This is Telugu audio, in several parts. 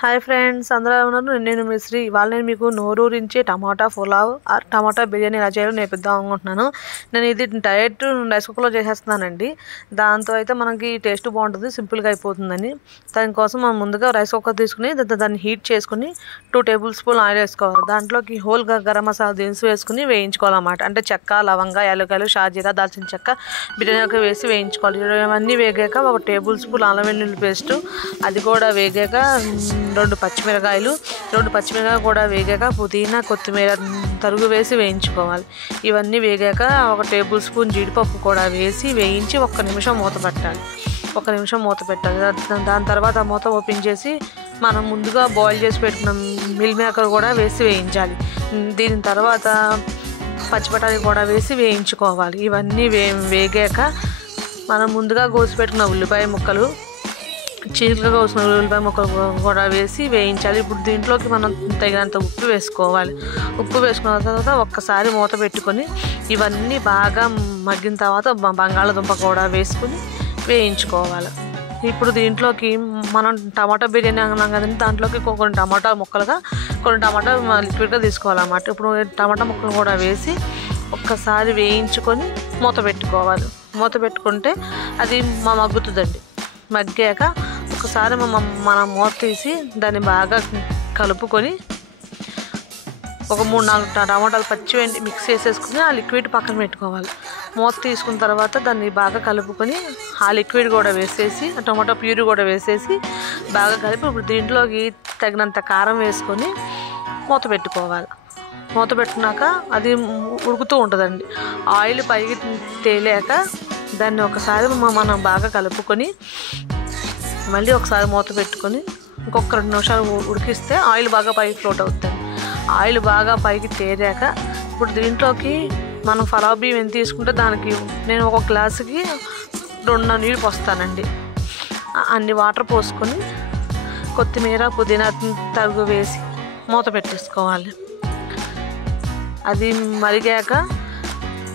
హాయ్ ఫ్రెండ్స్, అందరూ ఉన్నారు. నేను మీ శ్రీ. ఇవాళ నేను మీకు నోరూరించే టమాటా పులావ్ టమాటా బిర్యానీ ఎలా చేయాలో నేర్పిద్దాం అనుకుంటున్నాను. నేను ఇది డైరెక్ట్ రైస్ కుక్కర్లో చేసేస్తున్నానండి. దాంతో అయితే మనకి టేస్ట్ బాగుంటుంది, సింపుల్గా అయిపోతుందని. దానికోసం మనం ముందుగా రైస్ కుక్కర్ తీసుకుని దాన్ని హీట్ చేసుకుని 2 టేబుల్ స్పూన్ ఆయిల్ వేసుకోవాలి. దాంట్లోకి హోల్గా గరం మసాలా దినుసు వేసుకుని వేయించుకోవాలన్నమాట. అంటే చెక్క, లవంగా, యాలక్కాయలు, షాజీరా, దాల్చిన చెక్క, బిర్యానీకి వేసి వేయించుకోవాలి. ఇవన్నీ వేగాక 1 టేబుల్ స్పూన్ అల్లం వెల్లుల్లి పేస్ట్, అది కూడా వేగాక 2 పచ్చిమిరకాయలు కూడా వేగాక పుదీనా, కొత్తిమీర తరుగు వేసి వేయించుకోవాలి. ఇవన్నీ వేగాక 1 టేబుల్ స్పూన్ జీడిపప్పు కూడా వేసి వేయించి 1 నిమిషం మూత పెట్టాలి. దాని తర్వాత మూత ఓపెన్ చేసి మనం ముందుగా బాయిల్ చేసి పెట్టుకున్న మిల్ మేకర్ కూడా వేసి వేయించాలి. దీని తర్వాత పచ్చిబటానీ కూడా వేసి వేయించుకోవాలి. ఇవన్నీ వేగాక మనం ముందుగా కోసి పెట్టుకున్న ఉల్లిపాయ ముక్కలు, చీలికగా కోసిన ఉల్లిపాయ ముక్కలు కూడా వేసి వేయించాలి. ఇప్పుడు దీంట్లోకి మనం తగినంత ఉప్పు వేసుకోవాలి. ఉప్పు వేసుకున్న తర్వాత ఒక్కసారి మూత పెట్టుకొని ఇవన్నీ బాగా మగ్గిన తర్వాత బంగాళదుంప కూడా వేసుకుని వేయించుకోవాలి. ఇప్పుడు దీంట్లోకి మనం టమాటా బిర్యానీ అన్నాం కదండి, దాంట్లోకి కొన్ని టమాటా ముక్కలుగా కొన్ని టమాటా లిక్విడ్గా తీసుకోవాలన్నమాట. ఇప్పుడు టమాటా ముక్కలు కూడా వేసి ఒక్కసారి వేయించుకొని మూత పెట్టుకోవాలి. మూత పెట్టుకుంటే అది మగ్గుతుందండి. మగ్గాక ఒకసారి మనం మూత తీసి దాన్ని బాగా కలుపుకొని ఒక 3-4 టమాటాలు పచ్చి మిక్స్ చేసేసుకుని ఆ లిక్విడ్ పక్కన పెట్టుకోవాలి. మూత తీసుకున్న తర్వాత దాన్ని బాగా కలుపుకొని ఆ లిక్విడ్ కూడా వేసేసి ఆ టమాటో ప్యూరీ కూడా వేసేసి బాగా కలిపి ఇప్పుడు దీంట్లోకి తగినంత కారం వేసుకొని మూత పెట్టుకోవాలి. మూత పెట్టుకున్నాక అది ఉడుకుతూ ఉంటుందండి. ఆయిల్ పైకి తేలాక దాన్ని ఒకసారి మనం బాగా కలుపుకొని మళ్ళీ ఒకసారి మూత పెట్టుకొని ఇంకొక 2 నిమిషాలు ఉడికిస్తే ఆయిల్ బాగా పైకి ఫ్లోట్ అవుతుంది. ఆయిల్ బాగా పైకి తేరాక ఇప్పుడు దీంట్లోకి మనం పలావ్ బియ్యం ఎంత తీసుకుంటే దానికి నేను 1 గ్లాసుకి 2 నీళ్ళు పోస్తానండి. అన్ని వాటర్ పోసుకొని కొత్తిమీర, పుదీనా తరుగు వేసి మూత పెట్టేసుకోవాలి. అది మరిగాక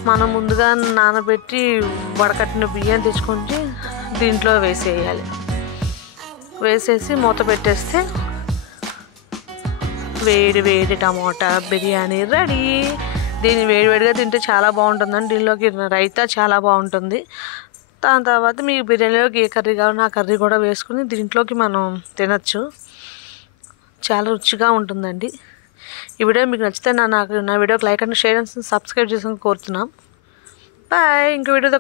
మనం ముందుగా నానబెట్టి వడకట్టిన బియ్యం తెచ్చుకొని దీంట్లో వేసేసి మూత పెట్టేస్తే వేడి టమాటా బిర్యానీ రెడీ. దీన్ని వేడిగా తింటే చాలా బాగుంటుందండి. దీనిలోకి రైతా చాలా బాగుంటుంది. దాని తర్వాత మీకు బిర్యానీలోకి ఏ కర్రీ కావాలో ఆ కర్రీ కూడా వేసుకుని దీంట్లోకి మనం తినచ్చు. చాలా రుచిగా ఉంటుందండి. ఈ వీడియో మీకు నచ్చితే నా వీడియోకి like and share and subscribe చేసుకుని కోరుతున్నాం. బాయ్. ఇంకో వీడియో